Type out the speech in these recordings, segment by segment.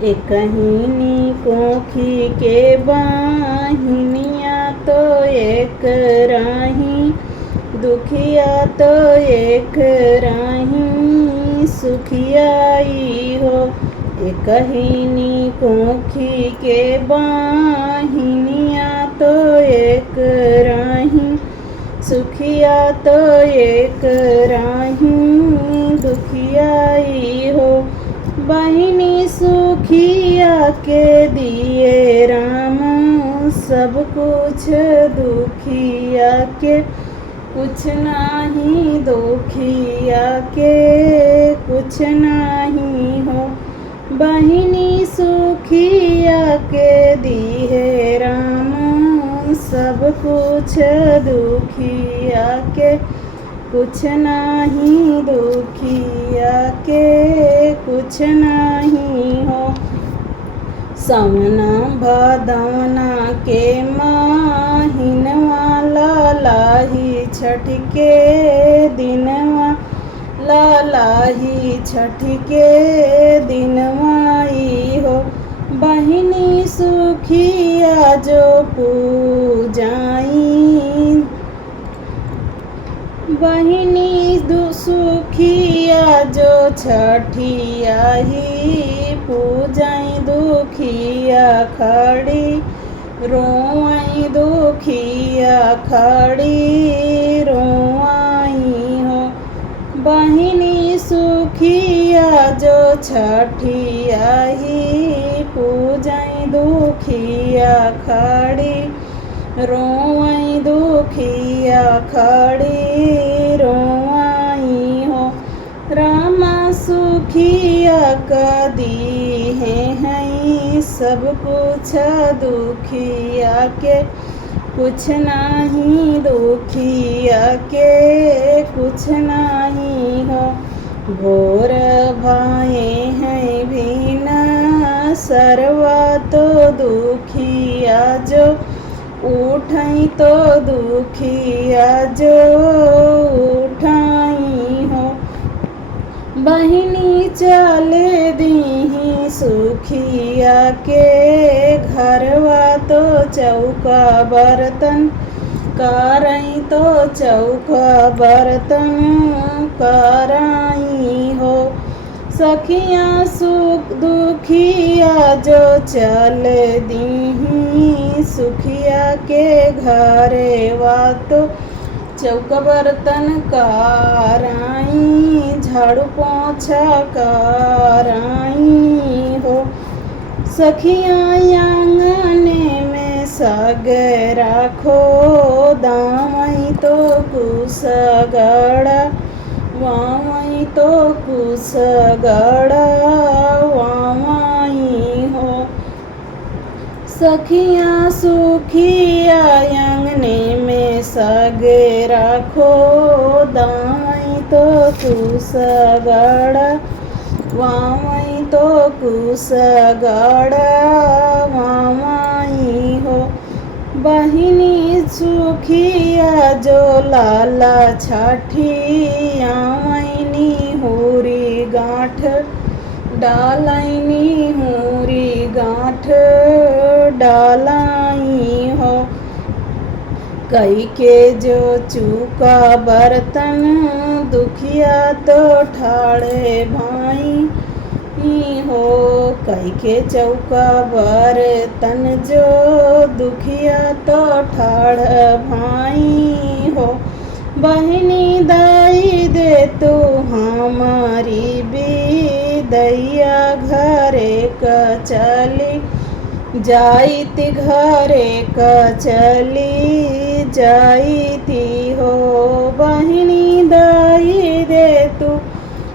एकहिनी कोखी के बाहिनिया तो एक राही, दुखिया तो एक राही सुखियाई हो। एकहिनी कोखी के बाहिनिया तो एक राही, सुखिया तो एक राही दुखियाई हो। बहिनी सुखिया के दिए राम, सब कुछ दुखिया के कुछ नाही, दुखिया के कुछ नाही हो। बहिनी सुखिया के दिए राम, सब कुछ दुखिया के कुछ नाही, दुखिया के कुछ नाही हो। सावना भादवना के महिनवा, लालाही छठ के दिनवा, लालाही छठ के दिनवाई हो। बहिनी सुखिया जो पूजाई, बहिनी सुखिया जो छठिया ही पूजाई, दुखिया खड़ी रोआई, दुखिया खड़ी रोआई हो। बहिनी सुखिया जो छठिया ही पूजाई, दुखिया खड़ी रोआई, दुखिया खड़ी रोआई हो। रामा सुखिया का दी है सब कुछ, दुखिया के कुछ नाही, दुखिया के कुछ नाही हो। भोर भाए हैं भीना सरवा तो दुखिया जो उठाई, तो दुखिया जो उठाई हो। बहिनी चले दीही सुखिया के घरवा, तो चौका बर्तन कराई, तो चौका बर्तन कराई हो। सखिया सुख दुखिया जो चल दीही सुखिया के घरे वा, तो चौका बर्तन कराई, झाड़ू पोछा कराई हो। सखिया आंगने में साग राखो, दावई तो कुस गड़ा, वावई तो कुस गड़ा वावई हो। सखिया सुखिया आंगने में साग राखो, दावई तो कुस गड़ा, वावई तो कुस गड़ा वावई हो। बहिनी सुखिया जो लाला छठी, आवैनी हुरी गांठ डालैनी हुरी गांठ डालाई हो। कई के जो चूका बर्तन, दुखिया तो ठाड़े भाई हो। कई के चौका बर्तन जो दुखिया तो ठाड़ भाई हो। बहिनी दाई दे तू हमारी बिदैया, घरे क चली जाईती, घरे क चली जाईती हो। बहिनी दाई दे तू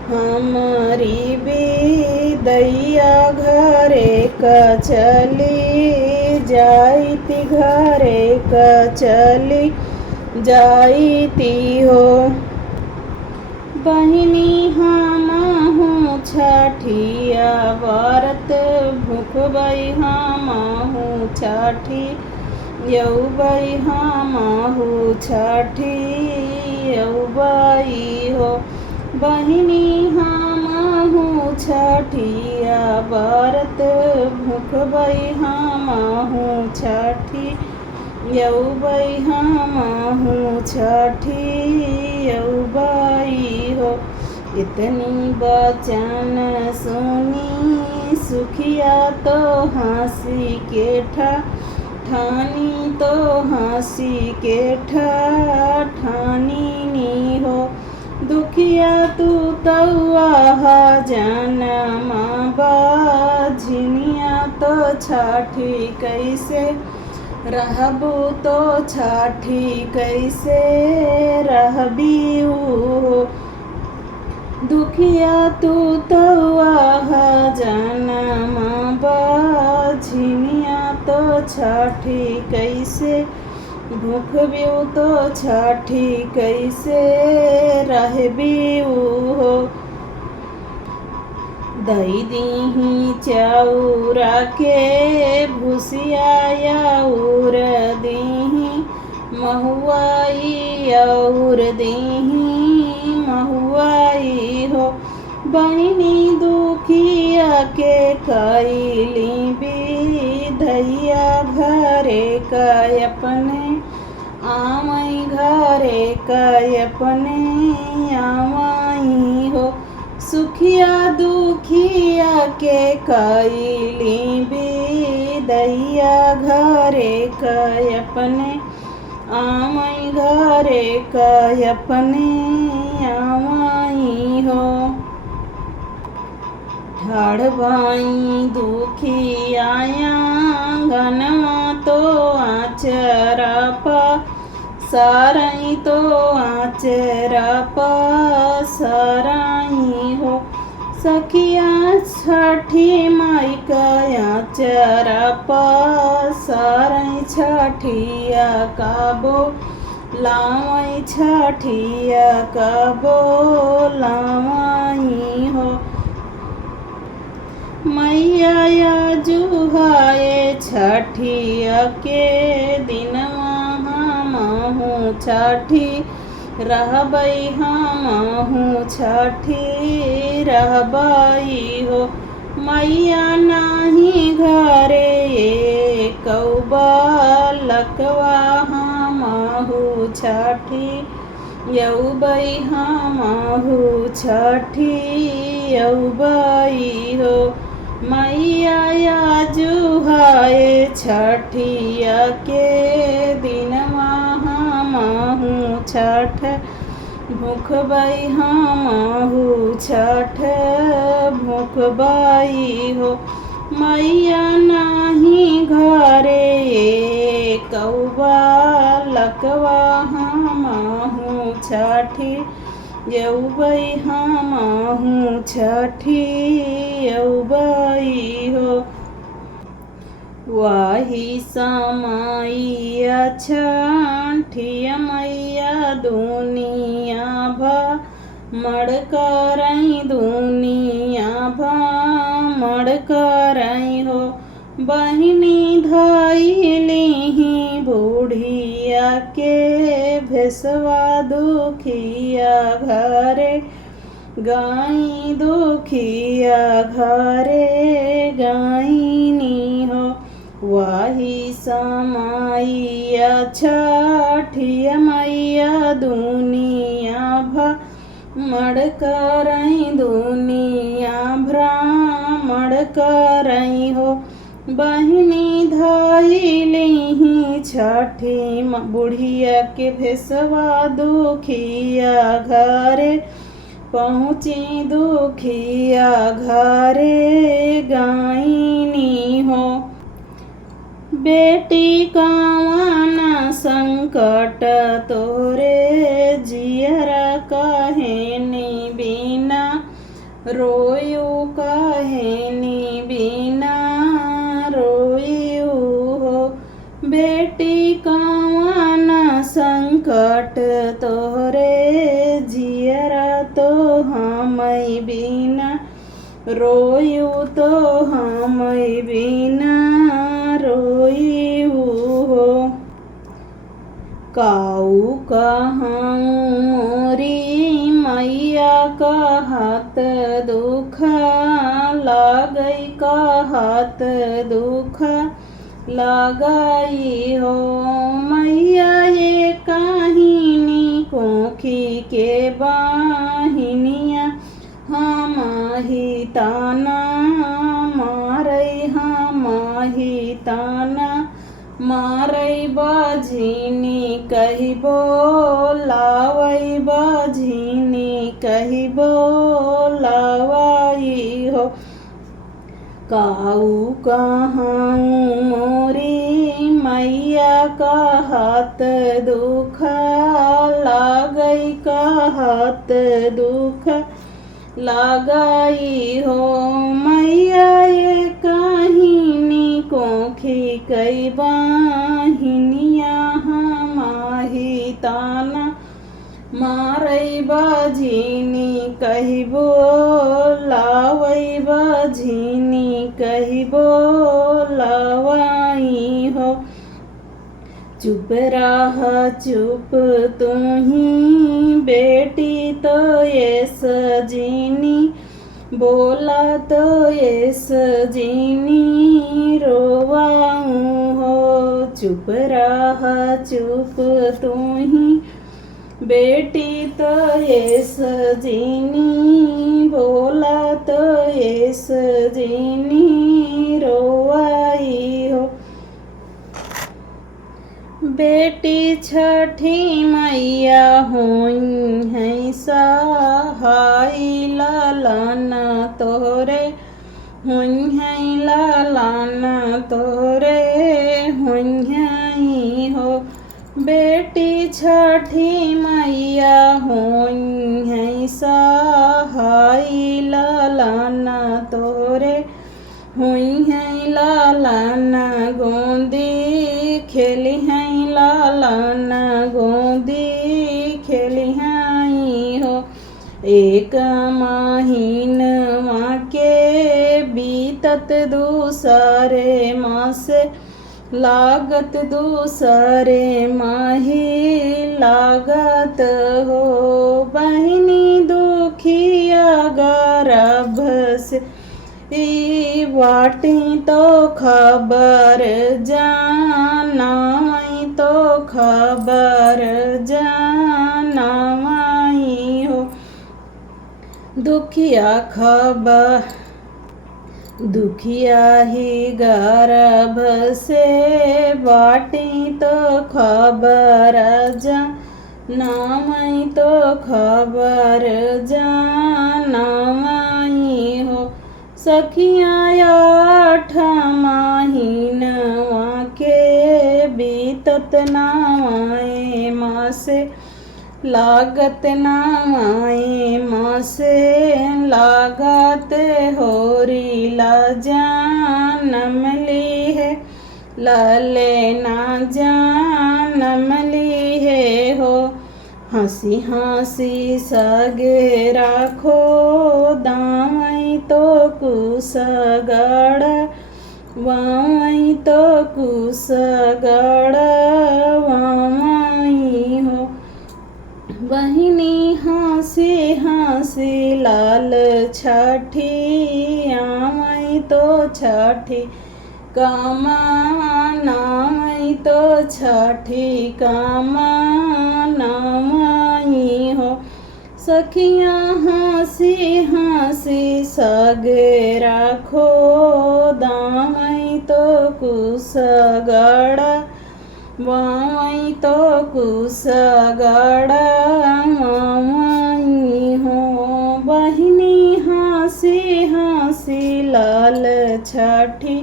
हमारी बिदैया, घरे क चली जाईती, घरे क चली जाईती हो। बहिनी हमहू छठिया व्रत भूखबई, हमहू छठी यौबई, हमहू छठी यौबई हो। बहिनी हम हमहूँ छठिया व्रत भूखबै हमहूँ छठी यौबै हमहूँ छठी यौबै हो। इतनी बचन सुनी सुखिया तो हंसी के ठानी तो हंसी के ठानी नी हो। दुखिया तू तौआ जनमा बाझिनिया तो छठी कैसे रहबू तो छठी कैसे रहबी हो। दुखिया तू तौआ जनमा बाझिनिया तो छठी कैसे भूखबी तो छठी कैसे रहबी हो। दई दीही चाउरा के भूसिया और दीही महुआई और दीही महुआई हो। बहिनी दुखिया के कैली विधैया घरे का अपने आमई घरे का अपने आमई हो। सुखिया दुखिया के कैली विधैया घरे का अपने आमई घरे का अपने आमई हो। ठाड़ भाई दुखियाया घनवा तो आचरा पा साराई तो आचरा पा साराई हो। सखिया छठी माई का आचरा पा साराई छठिया काबो लावाई छठिया काबो लावाई हो। मैया जुहाए छठिया के दिनवा हमहूँ छठी रहबै हमहूँ छठी रहबै हो। मैया नाही घरे कौबा लकवा हमहूँ छठी यौबै हमहूँ छठी यौबै हो। मैया जुहाए छठिया के दिनवा हमहूँ छठ भूखबै हमहूँ छठ भूखबै हो। मैया नाही घरे कौबा लकवा हमहूँ छठी यौबै हमहूँ छठी यौबै हो। वाही समैया छठिया मैया दुनिया भ्रमण करई दुनिया भ्रमण करई हो। बहिनी धइलिही बूढ़िया के भेसवा दुखिया घरे गाई दुखिया घरे गाइनी हो। वाही समैया छठिया मैया दुनिया भ्रमण करई दुनिया भ्रमण करई हो। बहिनी धइलिही छठी बुढ़िया के भेसवा दुखिया घरे पहुँची दुखिया घरे गाइनी हो। बेटी कवन संकट तोरे जियरा कहेनी बिना रोयू कहेनी बिना रोयू हो। बेटी कवन संकट तोरे जियरा तो हमई बिना रोयू तो हमई बिना रोयू हो। काऊ कहूँ मोरी मैया कहत दुख दुख लागई कहत दुख लगाई हो मैया ये काहिनी कोखी के बाहिनिया हम ही ताना मारई हम ही ताना मारई बझिनी कहिबो लावई बझिनी कहिबो लावाई हो काऊ कहाँ मोरी मैया कहत दुख लागई कहत दुख लगाई हो मैया ये काहिनी कोखी कई बाहिनिया हमाही ताना मारई बझिनी कहिबो लावई बझिनी कहिबो लावाई हो चुप रह चुप तू ही बेटी तो ये सजीनी बोला तो ये सजीनी रोवाऊँ हो चुप रह चुप तू ही बेटी तो ये सजीनी बोला तो ये सजीनी रोवाई हो बेटी छठी मैया हुई है सहाई लालन तोरे हुई है लालन तोरे हुई है हो बेटी छठी मैया हुई है सहाई लालन तोरे हुई है लालन गोंदी खेली है लालन गोंदी खेली हैं हो एक महीनवा के बीतत दूसरे मास लागत दूसरे माही लागत हो बहनी दुखिया गर्भ से वाटी तो खबर जानाई तो खबर जानाई हो दुखिया खबर दुखिया ही गर्भ से वाटी तो खबर जानाई तो खबर जानाई हो सखिया 8 महीनवा के बीतत नावाए मासे लागत नावाए मासे लागत होरी ला जानम ली है लाले ना जानम ली है हो हंसी हंसी सगे राखो दावई तो कुसगड़ वाई तो कुसगड़ वाई हो बहिनी हंसी हंसी लाल छठी आवई तो छठी कामनाई तो छठी कामनाई हो सखिया हंसी हंसी सगे राखो दामई तो कुसगड़ा वाई तो कुसगड़ा वाई हो बहिनी हंसी हंसी लाल छठी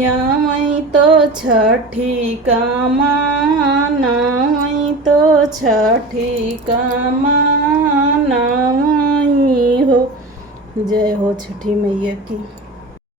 यावई तो छठी कामनाई तो छठी कामनाई हो। जय हो छठी मैया की।